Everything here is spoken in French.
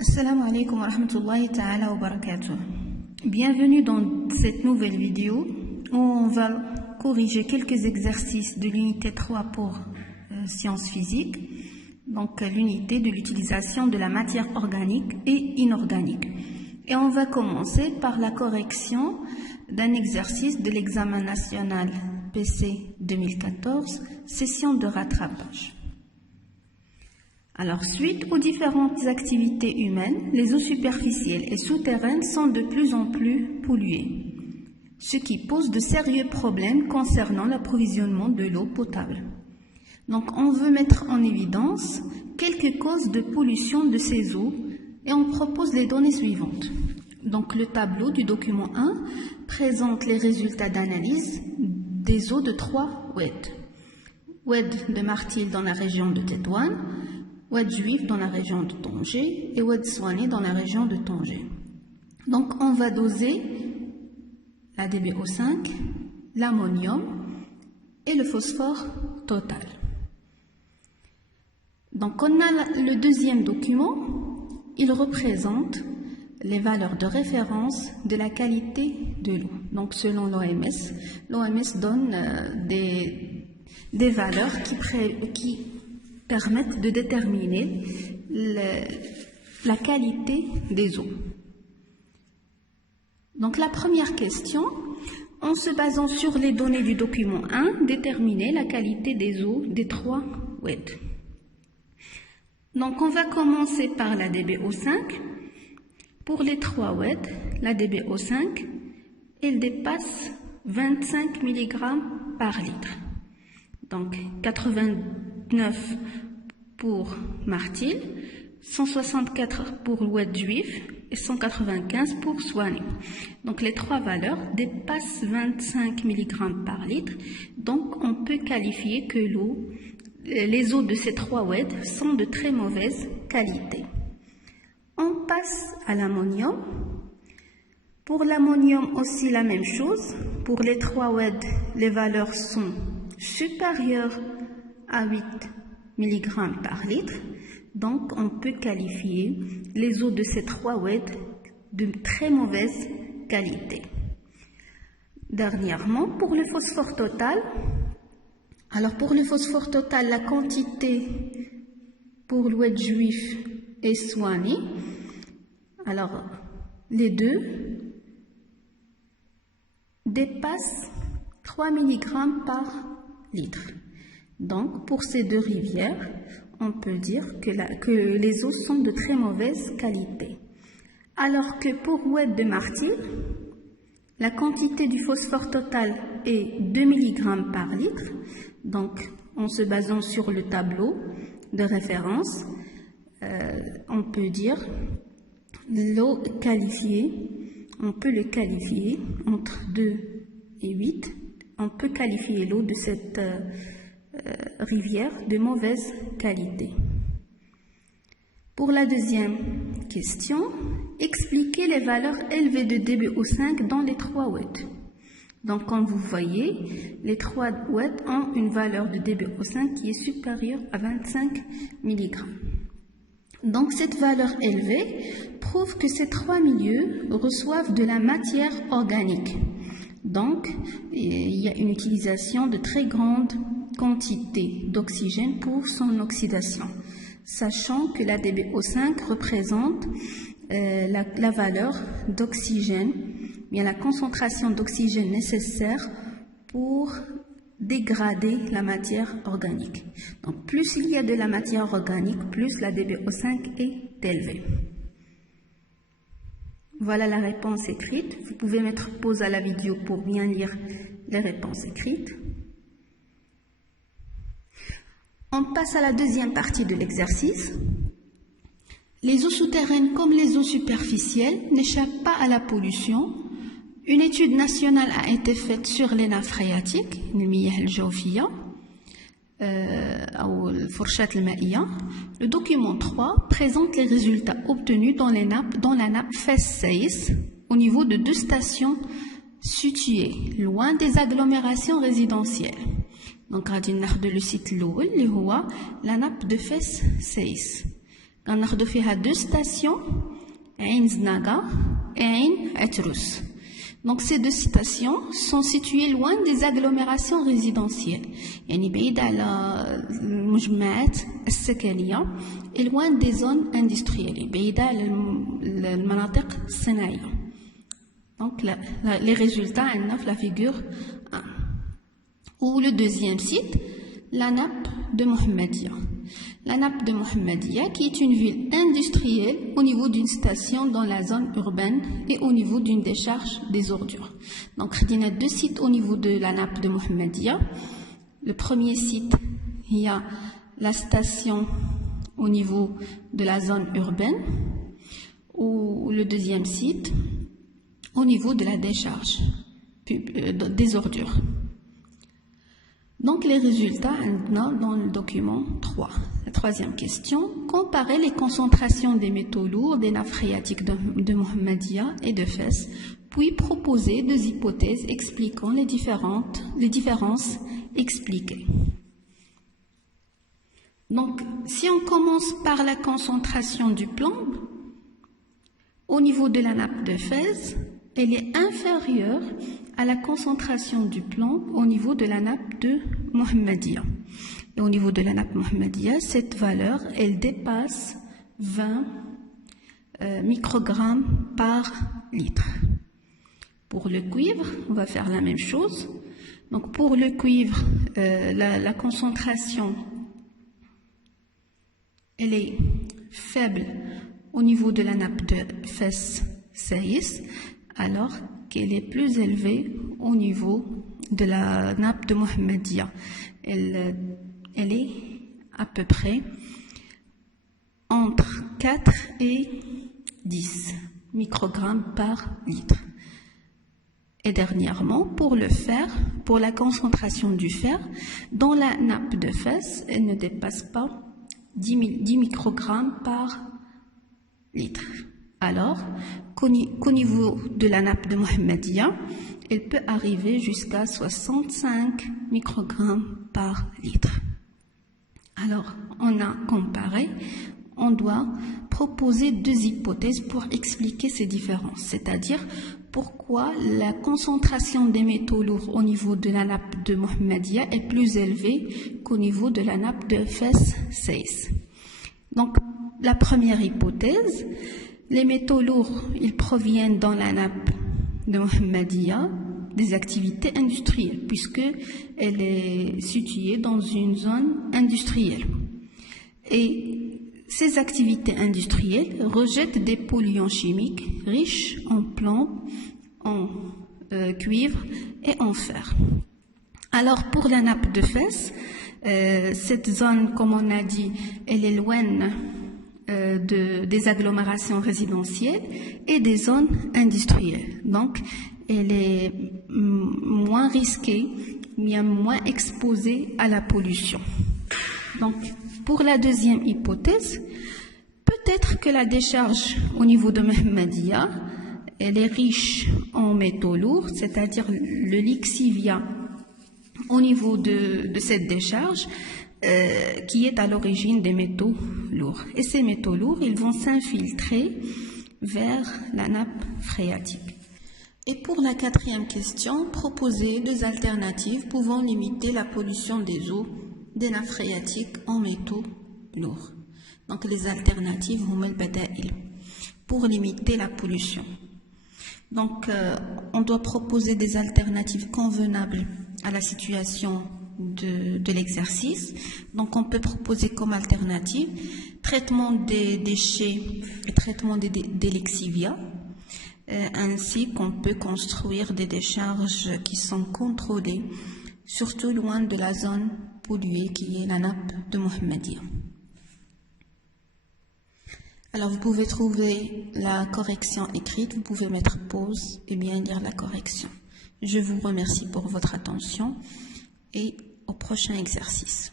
Assalamu alaikum wa rahmatullahi ta'ala wa barakatuh. Bienvenue dans cette nouvelle vidéo où on va corriger quelques exercices de l'unité 3 pour sciences physiques, donc l'unité de l'utilisation de la matière organique et inorganique. Et on va commencer par la correction d'un exercice de l'examen national PC 2014, session de rattrapage. Alors, suite aux différentes activités humaines, les eaux superficielles et souterraines sont de plus en plus polluées, ce qui pose de sérieux problèmes concernant l'approvisionnement de l'eau potable. Donc, on veut mettre en évidence quelques causes de pollution de ces eaux et on propose les données suivantes. Donc, le tableau du document 1 présente les résultats d'analyse des eaux de 3 oued. Oued de Martil dans la région de Tétouan, Oued Juif dans la région de Tanger et Oued Souani dans la région de Tanger. Donc, on va doser la DBO5, l'ammonium et le phosphore total. Donc, on a le deuxième document. Il représente les valeurs de référence de la qualité de l'eau. Donc, selon l'OMS, l'OMS donne des valeurs qui permettent de déterminer la qualité des eaux. Donc, la première question, en se basant sur les données du document 1, déterminer la qualité des eaux des 3 oued. Donc, on va commencer par la DBO5. Pour les 3 oued, la DBO5, elle dépasse 25 mg par litre. Donc, 89 pour Martil, 164 pour l'oued Juif et 195 pour Souani. Donc, les 3 valeurs dépassent 25 mg par litre. Donc, on peut qualifier que les eaux de ces 3 oued sont de très mauvaise qualité. On passe à l'ammonium. Pour l'ammonium aussi la même chose. Pour les 3 oued, les valeurs sont supérieures à 8 mg par litre. Donc, on peut qualifier les eaux de ces 3 oued de très mauvaise qualité. Dernièrement, pour le phosphore total, alors pour le phosphore total, la quantité pour l'oued Juif et Souani, alors les deux dépassent 3 mg par litre. Donc, pour ces deux rivières, on peut dire que les eaux sont de très mauvaise qualité. Alors que pour oued de Martil, la quantité du phosphore total est 2 mg par litre. Donc, en se basant sur le tableau de référence, on peut dire l'eau qualifiée, on peut le qualifier entre 2 et 8. On peut qualifier l'eau de cette rivière de mauvaise qualité. Pour la deuxième question, expliquez les valeurs élevées de DBO5 dans les 3 oued. Donc, comme vous voyez, les 3 oued ont une valeur de DBO5 qui est supérieure à 25 mg. Donc, cette valeur élevée prouve que ces 3 milieux reçoivent de la matière organique. Donc, il y a une utilisation de très grande quantité d'oxygène pour son oxydation, sachant que la DBO5 représente la valeur d'oxygène, bien la concentration d'oxygène nécessaire pour dégrader la matière organique. Donc, plus il y a de la matière organique, plus la DBO5 est élevée. Voilà la réponse écrite. Vous pouvez mettre pause à la vidéo pour bien lire les réponses écrites. On passe à la deuxième partie de l'exercice. Les eaux souterraines comme les eaux superficielles n'échappent pas à la pollution. Une étude nationale a été faite sur les nappes phréatiques, le document 3 présente les résultats obtenus dans la nappe Fès-Saïs au niveau de 2 stations situées loin des agglomérations résidentielles. Donc, on a le site l'eau, la nappe de Fès-Saïs. غناخدو فيها deux stations, عين زناقة et عين عتروس. Donc ces deux stations sont situées loin des agglomérations résidentielles, يعني بعيدة على المجمعات السكنية et loin des zones industrielles, بعيدة على المناطق الصناعية. Donc les résultats عندنا في la figure 1. Ou le deuxième site, la nappe de Mohammedia. La nappe de Mohammedia qui est une ville industrielle au niveau d'une station dans la zone urbaine et au niveau d'une décharge des ordures. Donc il y a deux sites au niveau de la nappe de Mohammedia. Le premier site, il y a la station au niveau de la zone urbaine, ou le deuxième site au niveau de la décharge des ordures. Donc les résultats dans le document 3. La troisième question, comparer les concentrations des métaux lourds des nappes phréatiques de Mohammedia et de Fès, puis proposer deux hypothèses expliquant les différences expliquées. Donc si on commence par la concentration du plomb, au niveau de la nappe de Fès, elle est inférieure à la concentration du plomb au niveau de la nappe de Mohammedia. Et au niveau de la nappe Mohammedia, cette valeur, elle dépasse 20 microgrammes par litre. Pour le cuivre, on va faire la même chose. Donc pour le cuivre, la concentration, elle est faible au niveau de la nappe de Fès-Saïs, alors qu'elle est plus élevée au niveau de la nappe de Mohammedia. Elle est à peu près entre 4 et 10 microgrammes par litre. Et dernièrement, pour le fer, pour la concentration du fer, dans la nappe de Fès, elle ne dépasse pas 10 microgrammes par litre. Alors qu'au niveau de la nappe de Mohammedia, elle peut arriver jusqu'à 65 microgrammes par litre. Alors, on a comparé, on doit proposer deux hypothèses pour expliquer ces différences, c'est-à-dire pourquoi la concentration des métaux lourds au niveau de la nappe de Mohammedia est plus élevée qu'au niveau de la nappe de Fès-Saïs. Donc, la première hypothèse, les métaux lourds, ils proviennent dans la nappe de Mohammedia des activités industrielles, puisque elle est située dans une zone industrielle. Et ces activités industrielles rejettent des polluants chimiques riches en plomb, en cuivre et en fer. Alors pour la nappe de Fès, cette zone, comme on a dit, elle est loin des agglomérations résidentielles et des zones industrielles. Donc, elle est moins risquée, bien moins exposée à la pollution. Donc, pour la deuxième hypothèse, peut-être que la décharge au niveau de Mohammedia, elle est riche en métaux lourds, c'est-à-dire le lixivia au niveau de cette décharge, qui est à l'origine des métaux lourds. Et ces métaux lourds, ils vont s'infiltrer vers la nappe phréatique. Et pour la quatrième question, proposer deux alternatives pouvant limiter la pollution des eaux des nappes phréatiques en métaux lourds. Donc les alternatives, pour limiter la pollution. Donc on doit proposer des alternatives convenables à la situation de l'exercice. Donc on peut proposer comme alternative traitement des déchets et traitement des lixivia, ainsi qu'on peut construire des décharges qui sont contrôlées, surtout loin de la zone polluée qui est la nappe de Mohammedia. Alors vous pouvez trouver la correction écrite, vous pouvez mettre pause et bien lire la correction. Je vous remercie pour votre attention et au prochain exercice.